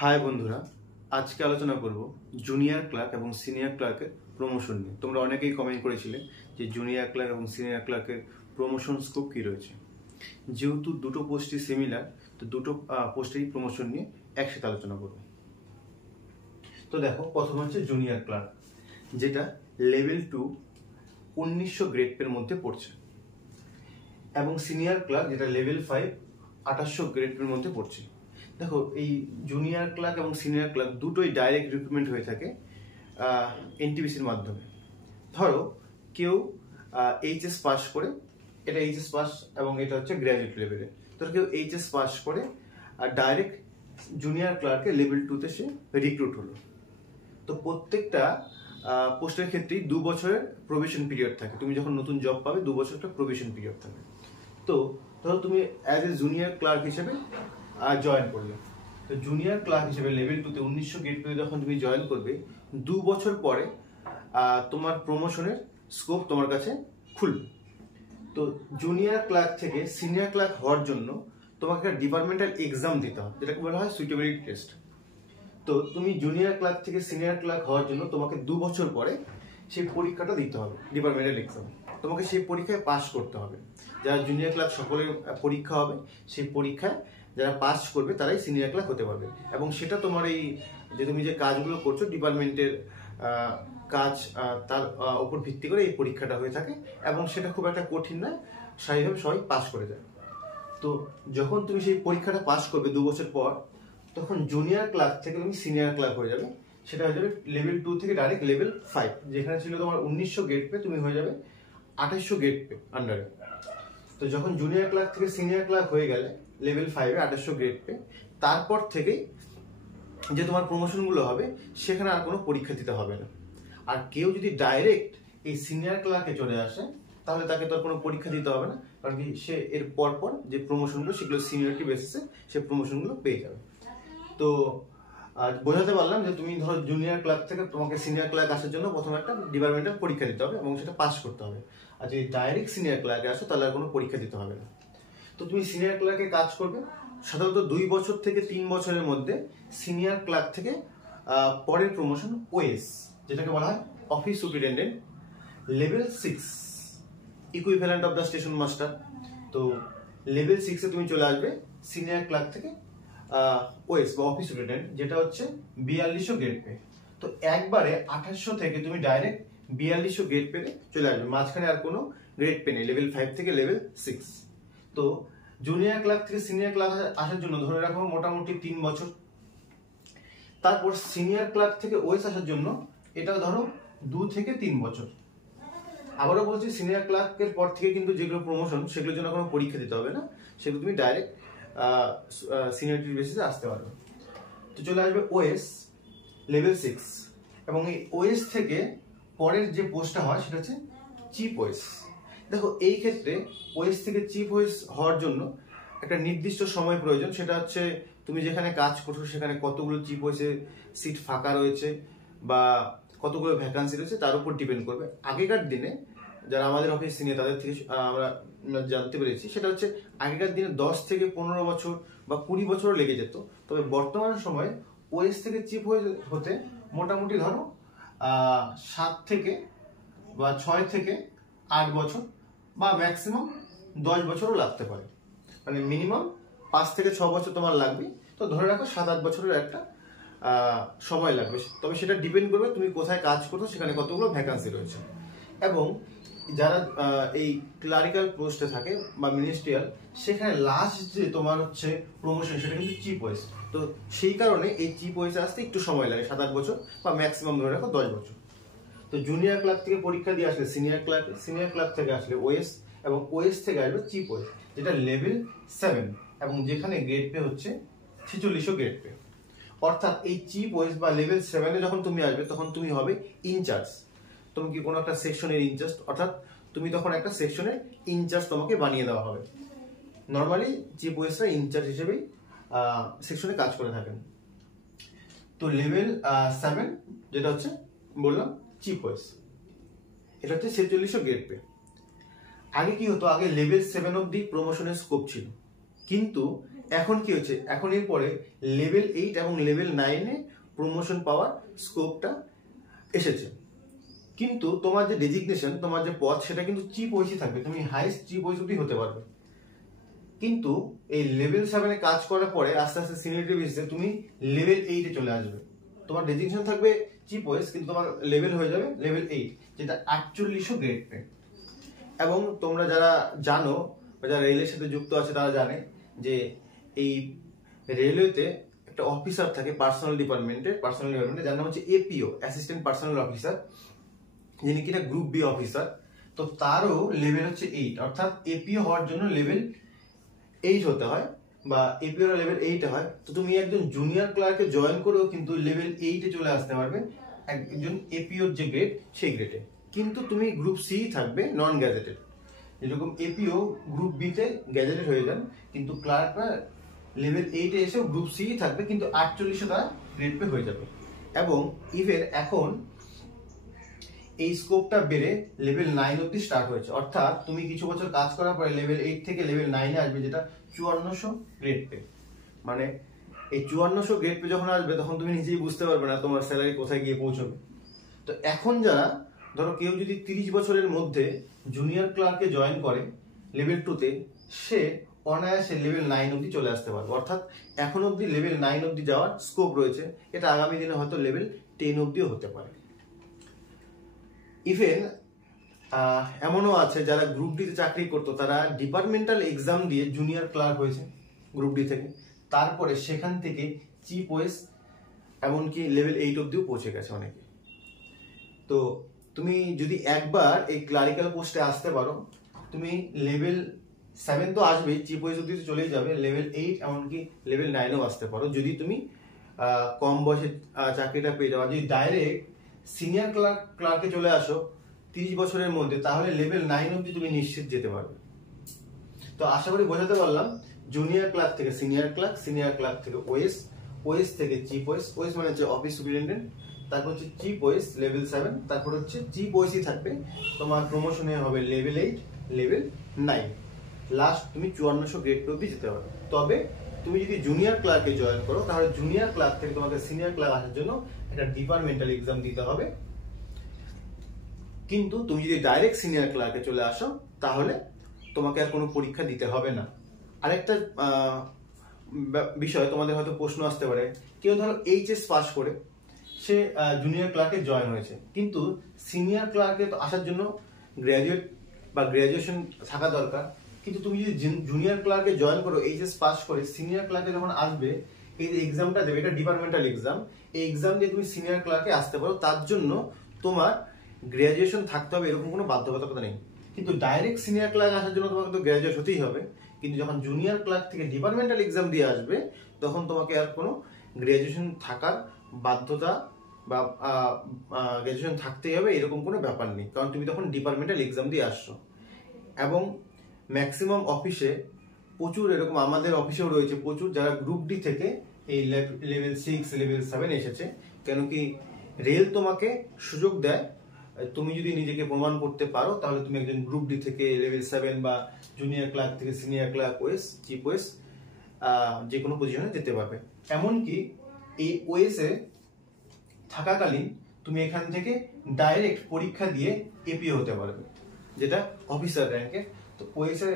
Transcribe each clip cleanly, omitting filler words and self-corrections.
High বন্ধুরা, আজকে আলোচনা করব জুনিয়র ক্লার্ক এবং সিনিয়র ক্লার্কের প্রমোশন নিয়ে। তোমরা অনেকেই কমেন্ট করেছিলে যে জুনিয়র ক্লার্ক এবং সিনিয়র ক্লার্কের প্রমোশন স্কোপ কী রয়েছে। যেহেতু দুটো পোস্টই সিমিলার, তো দুটো পোস্টেরই প্রমোশন নিয়ে একসাথে আলোচনা করব। তো দেখো, প্রথম হচ্ছে জুনিয়র ক্লার্ক, যেটা লেভেল 2 1900 গ্রেড পের মধ্যে পড়ছে, এবং সিনিয়র ক্লার্ক যেটা লেভেল 5 2800 গ্রেড পের মধ্যে পড়ছে। দেখো, এই জুনিয়র ক্লার্ক এবং সিনিয়র ক্লার্ক দুটোই ডাইরেক্ট রিক্রুটমেন্ট হয়ে থাকে এনটিপিসির মাধ্যমে। ধরো কেউ এইচএস পাস করে, এটা এইচএস পাস এবং এটা হচ্ছে গ্র্যাজুয়েট লেভেলে, ধরো কেউ এইচএস পাস করে আর ডাইরেক্ট জুনিয়র ক্লার্কে লেভেল 2তে সে রিক্রুট হলো। তো প্রত্যেকটা পোস্টের ক্ষেত্রেই 2 বছরের প্রোবেশন পিরিয়ড থাকে। তুমি যখন নতুন জব পাবে 2 বছর একটা প্রোবেশন পিরিয়ড থাকে। তো ধরো তুমি অ্যাজ এ জুনিয়র ক্লার্ক হিসেবে জয়েন করলে, তো জুনিয়র ক্লার্ক হিসেবে লেভেল 2তে 1900 গ্রেড পেয়ে যখন তুমি জয়েন করবে, 2 বছর পরে তোমার প্রমোশনের স্কোপ তোমার কাছে খুলবে। তো জুনিয়র ক্লার্ক থেকে সিনিয়র ক্লার্ক হওয়ার জন্য তোমাকে একটা ডিপার্টমেন্টাল এক্সাম দিতে হবে, যেটাকে বলা হয় সুইটেবিলিটি টেস্ট। তো তুমি জুনিয়র ক্লার্ক থেকে সিনিয়র ক্লার্ক হওয়ার জন্য তোমাকে 2 বছর পরে সেই পরীক্ষাটা দিতে হবে, ডিপার্টমেন্টাল এক্সাম। তোমাকে সেই পরীক্ষায় পাস করতে হবে। যারা জুনিয়র ক্লার্ক সকলের পরীক্ষা হবে, সেই পরীক্ষায় যারা পাস করবে তারাই সিনিয়র ক্লার্ক হতে পারবে। এবং সেটা তোমার এই যে তুমি যে কাজগুলো করছো ডিপার্টমেন্টের কাজ, তার উপর ভিত্তি করে এই পরীক্ষাটা হয়ে থাকে, এবং সেটা খুব একটা কঠিন নয়, স্বাভাবিকভাবে সবাই পাস করে যায়। তো যখন তুমি সেই পরীক্ষাটা পাস করবে 2 বছর পর, তখন জুনিয়র ক্লার্ক থেকে তুমি সিনিয়র ক্লার্ক হয়ে যাবে। সেটা হয়ে যাবে লেভেল 2 থেকে ডাইরেক্ট লেভেল 5। যেখানে ছিল তোমার 1900 গ্রেড পে, তুমি হয়ে যাবে 2800 গ্রেড পে আন্ডারে। তো যখন জুনিয়র ক্লার্ক থেকে সিনিয়র ক্লার্ক হয়ে গেলে লেভেল 5-এ 2800 গ্রেড পে, তারপর থেকেই যে তোমার প্রমোশনগুলো হবে সেখানে আর কোনো পরীক্ষা দিতে হবে না। আর কেউ যদি ডাইরেক্ট এই সিনিয়র ক্লার্কে চলে আসে, তাহলে তাকে তো আর কোনো পরীক্ষা দিতে হবে না, কারণ কি সে এর পরপর যে প্রমোশনগুলো সেগুলো সিনিয়রিটি বেসিসে সে প্রমোশনগুলো পেয়ে যাবে। তো বোঝাতে পারলাম যে তুমি ধরো জুনিয়র ক্লার্ক থেকে তোমাকে সিনিয়র ক্লার্ক আসার জন্য প্রথমে একটা ডিপার্টমেন্টাল পরীক্ষা দিতে হবে এবং সেটা পাস করতে হবে। আর যদি ডাইরেক্ট সিনিয়র ক্লার্কে আসো তাহলে আর কোনো পরীক্ষা দিতে হবে না। তো তুমি সিনিয়র ক্লার্কে কাজ করবে সাধারণত 2 বছর থেকে 3 বছরের মধ্যে। সিনিয়র ক্লার্ক থেকে পরের প্রমোশন ওএস, যেটাকে বলা হয় office superintendent, level 6, equivalent of the station master. তো লেভেল 6-এ তুমি চলে আসবে সিনিয়র ক্লার্ক থেকে ওএস বা অফিস সুপারিনটেন্ডেন্ট, যেটা হচ্ছে 4200 গ্রেড পে। তো একবারে 2800 থেকে তুমি ডাইরেক্ট 4200 গ্রেড পেতে চলে আসবে, মাঝখানে আর কোনো গ্রেড পে নেই, লেভেল 5 থেকে লেভেল 6। তো জুনিয়র ক্লার্ক থেকে সিনিয়র ক্লার্ক আসার জন্য ধরে রাখো মোটামুটি 3 বছর। তারপর সিনিয়র ক্লার্ক থেকে ওএস আসার জন্য এটা ধরো 2 থেকে 3 বছর। আবারও বলছি, সিনিয়র ক্লার্কের পর থেকে কিন্তু যেগুলো প্রমোশন সেগুলোর জন্য কোনো পরীক্ষা দিতে হবে না, সেগুলো তুমি ডাইরেক্ট সিনিয়রিটি বেসিসে আসতে পারবে। তো চলে আসবে ওএস লেভেল 6, এবং এই ওএস থেকে পরের যে পোস্টটা হয় সেটা হচ্ছে চিফ ওএস। দেখো, এই ক্ষেত্রে ওএস থেকে চিফ ওএস হওয়ার জন্য একটা নির্দিষ্ট সময় প্রয়োজন। সেটা হচ্ছে তুমি যেখানে কাজ করছো সেখানে কতগুলো চিফ ওএসের সিট ফাঁকা রয়েছে বা কতগুলো ভ্যাকান্সি রয়েছে তার উপর ডিপেন্ড করবে। আগেকার দিনে যারা আমাদের অফিস সিনিয়র তাদের থেকে আমরা জানতে পেরেছি, সেটা হচ্ছে আগেকার দিনে 10 থেকে 15 বছর বা 20 বছরও লেগে যেত। তবে বর্তমান সময়ে ওএস থেকে চিফ ওএস হতে মোটামুটি ধরো 7 থেকে বা 6 থেকে 8 বছর বা ম্যাক্সিমাম 10 বছরও লাগতে পারে। মানে মিনিমাম 5 থেকে 6 বছর তোমার লাগবে। তো ধরে রাখো 7-8 বছরের একটা সময় লাগবে। তবে সেটা ডিপেন্ড করবে তুমি কোথায় কাজ করছো, সেখানে কতগুলো ভ্যাকান্সি রয়েছে। এবং যারা এই ক্লারিক্যাল পোস্টে থাকে বা মিনিস্ট্রিয়াল, সেখানে লাস্ট যে তোমার হচ্ছে প্রমোশন সেটা কিন্তু চিফ ওএস। তো সেই কারণে এই চিফ ওএসে আসতে একটু সময় লাগে, 7-8 বছর বা ম্যাক্সিমাম ধরে রাখো 10 বছর। তো জুনিয়র ক্লার্ক থেকে পরীক্ষা দিয়ে আসলে সিনিয়র ক্লার্ক, সিনিয়র ক্লার্ক থেকে আসলে ওএস, এবং ওএস থেকে আসবে চিফ ওএস, যেটা লেভেল 7, এবং যেখানে গ্রেড পে হচ্ছে 4600 গ্রেড পে। অর্থাৎ এই চিফ ওএস বা লেভেল 7-এ যখন তুমি আসবে তখন তুমি হবে ইনচার্জ। তুমি কি কোনো একটা সেকশনের ইনচার্জ, অর্থাৎ তুমি তখন একটা সেকশনের ইনচার্জ তোমাকে বানিয়ে দেওয়া হবে। নর্মালি চিফ ওএসরা ইনচার্জ হিসেবেই সেকশনে কাজ করে থাকেন। তো লেভেল 7 যেটা হচ্ছে বললাম চিফ ওএস, এটা হচ্ছে 4600 গ্রেড পে। আগে কি হতো, আগে লেভেল 7 অবধি প্রমোশনের স্কোপ ছিল, কিন্তু এখন কি হচ্ছে, এখন এরপরে লেভেল 8 এবং লেভেল 9-এ প্রমোশন পাওয়ার স্কোপটা এসেছে। কিন্তু তোমার যে ডেজিগনেশন, তোমার যে পদ, সেটা কিন্তু চিফ ওইসি থাকবে, তুমি হাইস্ট চিফ ওইসি অব্দি হতে পারবে। কিন্তু এই লেভেল 7-এ কাজ করার পরে আস্তে আস্তে সিনিয়রিটি বেসিসে তুমি লেভেল 8-এ চলে আসবে। তোমার ডেজিগনেশন থাকবে চিফ ওইস, কিন্তু তোমার লেভেল হয়ে যাবে লেভেল 8, যেটা 4800 গ্রেড পে। এবং তোমরা যারা জানো বা যারা রেলের সাথে যুক্ত আছে তারা জানে যে এই রেলওয়েতে একটা অফিসার থাকে পার্সোনাল ডিপার্টমেন্টে, যার নাম হচ্ছে এপিও, অ্যাসিস্ট্যান্ট পার্সোনাল অফিসার, যিনি কিনা গ্রুপ বি অফিসার। তো তারও লেভেল হচ্ছে 8, অর্থাৎ এপিও হওয়ার জন্য লেভেল 8 হতে হয়, বা এপিও লেভেল 8 হয়। তো তুমি একজন জুনিয়র ক্লার্কে জয়েন করেও কিন্তু লেভেল 8-এ চলে আসতে পারবে, একজন এপিওর যে গ্রেড সেই গ্রেডে। কিন্তু তুমি গ্রুপ সি থাকবে, নন গ্যাজেটেড। যেরকম এপিও গ্রুপ বিতে গ্যাজেটেড হয়ে যান, কিন্তু ক্লার্করা লেভেল 8-এ এসেও গ্রুপ সি থাকবে, কিন্তু 4800 তারা গ্রেড পে হয়ে যাবে। এবং ইভেন এখন এই স্কোপটা বেড়ে লেভেল 9 অব্দি স্টার্ট হয়েছে, অর্থাৎ তুমি কিছু বছর কাজ করার পরে লেভেল 8 থেকে লেভেল 9-এ আসবে, যেটা 5400 গ্রেড পে। মানে এই 5400 গ্রেড পে যখন আসবে, তখন তুমি নিজেই বুঝতে পারবে না তোমার স্যালারি কোথায় গিয়ে পৌঁছবে। তো এখন যারা, ধরো কেউ যদি 30 বছরের মধ্যে জুনিয়র ক্লার্কে জয়েন করে লেভেল 2-তে, সে অনায়াসে লেভেল 9 অব্দি চলে আসতে পারবে। অর্থাৎ এখন অব্দি লেভেল 9 অব্দি যাওয়ার স্কোপ রয়েছে, এটা আগামী দিনে হয়তো লেভেল 10 অব্দিও হতে পারে। ইভেন এমনও আছে যারা গ্রুপ ডিতে চাকরি করতো, তারা ডিপার্টমেন্টাল এক্সাম দিয়ে জুনিয়র ক্লার্ক হয়েছে গ্রুপ ডি থেকে, তারপরে সেখান থেকে চিফ ওয়েস, এমনকি লেভেল 8 অব্দিও পৌঁছে গেছে অনেকে। তো তুমি যদি একবার এই ক্লারিক্যাল পোস্টে আসতে পারো, তুমি লেভেল 7 তো আসবেই, চিফ ওয়েস অব্দি চলেই যাবে, লেভেল 8 এমনকি লেভেল 9-এও আসতে পারো, যদি তুমি কম বয়সে চাকরিটা পেয়ে যাও। যদি ডাইরেক্ট সিনিয়র ক্লার্কে চলে আসো 30 বছরের মধ্যে, তাহলে লেভেল 9 অব্দি তুমি নিশ্চিত যেতে পারবে। তো আশা করি বোঝাতে পারলাম, জুনিয়র ক্লার্ক থেকে সিনিয়র ক্লার্ক, সিনিয়র ক্লার্ক থেকে ওএস, ওএস থেকে চিফ ওএস, ওএস মানে হচ্ছে অফিস সুপারিনটেন্ডেন্ট, তারপর হচ্ছে চিফ ওএস লেভেল 7, তারপর হচ্ছে চিফ ওএসই থাকবে, তোমার প্রমোশনে হবে লেভেল 8, লেভেল 9, লাস্ট তুমি 5400 গ্রেড অব্দি যেতে পারবে। তবে তুমি যদি জুনিয়র ক্লার্কে জয়েন করো, তাহলে জুনিয়র ক্লার্ক থেকে তোমাকে সিনিয়র ক্লার্ক আসার জন্য একটা ডিপার্টমেন্টাল এক্সাম দিতে হবে। কিন্তু তুমি যদি ডাইরেক্ট সিনিয়র ক্লার্কে চলে আসো, তাহলে তোমাকে আর কোনো পরীক্ষা দিতে হবে না। আরেকটা বিষয় তোমাদের হয়তো প্রশ্ন আসতে পারে, কেউ ধরো এইচএস পাস করে সে জুনিয়র ক্লার্কে জয়েন হয়েছে, কিন্তু সিনিয়র ক্লার্কে তো আসার জন্য গ্র্যাজুয়েট বা গ্র্যাজুয়েশন থাকা দরকার। কিন্তু তুমি যদি জুনিয়র ক্লার্কে জয়েন করো এইচএস পাস করে, সিনিয়র ক্লার্কে যখন আসবে, এই যে এক্সামটা দেবে, এটা ডিপার্টমেন্টাল এক্সাম, এই এক্সাম দিয়ে তুমি সিনিয়র ক্লার্কে আসতে পারো। তার জন্য তোমার গ্র্যাজুয়েশন থাকতে হবে এরকম কোনো বাধ্যবাধকতা নেই। কিন্তু ডাইরেক্ট সিনিয়র ক্লার্ক আসার জন্য তোমাকে তো গ্র্যাজুয়েট হতেই হবে। কিন্তু যখন জুনিয়র ক্লার্ক থেকে ডিপার্টমেন্টাল এক্সাম দিয়ে আসবে, তখন তোমাকে আর কোনো গ্র্যাজুয়েশন থাকার বাধ্যতা বা গ্র্যাজুয়েশন থাকতেই হবে এরকম কোনো ব্যাপার নেই, কারণ তুমি তখন ডিপার্টমেন্টাল এক্সাম দিয়ে আসছো। এবং ম্যাক্সিমাম অফিসে প্রচুর, এরকম আমাদের অফিসেও রয়েছে প্রচুর, যারা গ্রুপ ডি থেকে এই লেভেল 6, লেভেল 7 এসেছে। কেন কি রেল তোমাকে সুযোগ দেয়, তুমি যদি নিজেকে প্রমাণ করতে পারো, তাহলে তুমি একজন গ্রুপ ডি থেকে লেভেল 7 বা জুনিয়র ক্লার্ক থেকে senior clerk, OS, chief OS, যে কোনো পজিশনে যেতে পারবে। এমনকি এই ওএসে থাকাকালীন তুমি এখান থেকে ডাইরেক্ট পরীক্ষা দিয়ে এপিও হতে পারবে, যেটা অফিসার র্যাঙ্কে। তো ওএসে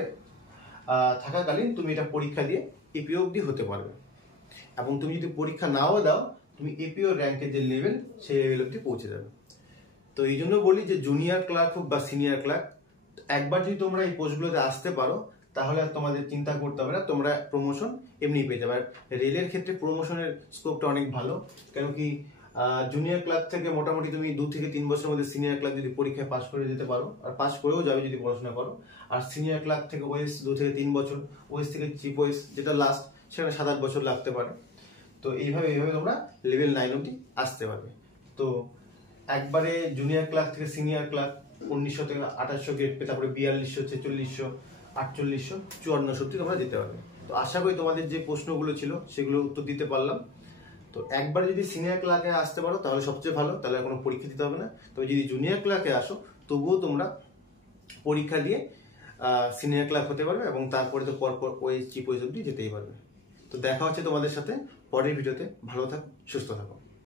থাকাকালীন তুমি এটা পরীক্ষা দিয়ে এপিও অব্দি হতে পারবে। এবং তুমি যদি পরীক্ষা নাও দাও, তুমি এপিও র্যাঙ্কের যে লেভেল, সেই লেভেল অব্দি পৌঁছে যাবে। তো এই জন্য বলি যে জুনিয়র ক্লার্ক হোক বা সিনিয়র ক্লার্ক, একবার যদি তোমরা এই পোস্টগুলোতে আসতে পারো, তাহলে আর তোমাদের চিন্তা করতে হবে না, তোমরা প্রমোশন এমনি পেয়ে যাবে। আর রেলের ক্ষেত্রে প্রমোশনের স্কোপটা অনেক ভালো, কেন কি জুনিয়র ক্লার্ক থেকে মোটামুটি তুমি 2 থেকে 3 বছরের মধ্যে সিনিয়র ক্লার্ক যদি পরীক্ষায় পাস করে যেতে পারো, আর পাস করেও যাবে যদি পড়াশোনা করো। আর সিনিয়র ক্লার্ক থেকে ওএস 2 থেকে 3 বছর, ওএস থেকে চিফ ওএস যেটা লাস্ট, সেখানে 7-8 বছর লাগতে পারে। তো এইভাবে তোমরা লেভেল 9 অব্দি আসতে পারবে। তো একবারে জুনিয়র ক্লার্ক থেকে সিনিয়র ক্লার্ক 1900 থেকে 2800 গ্রেড পেয়ে, তারপরে 4200, 4600, 4800, 5400 অব্দি তোমরা যেতে পারবে। তো আশা করি তোমাদের যে প্রশ্নগুলো ছিল সেগুলোর উত্তর দিতে পারলাম। তো একবার যদি সিনিয়র ক্লার্কে আসতে পারো তাহলে সবচেয়ে ভালো, তাহলে কোনো পরীক্ষা দিতে হবে না। তবে যদি জুনিয়র ক্লার্কে আসো, তবুও তোমরা পরীক্ষা দিয়ে সিনিয়র ক্লার্ক হতে পারবে, এবং তারপরে তো পরপর ওই চিফ ওয়েস অব্দি যেতেই পারবে। তো দেখা হচ্ছে তোমাদের সাথে পরের ভিডিওতে। ভালো থাকো, সুস্থ থাকো।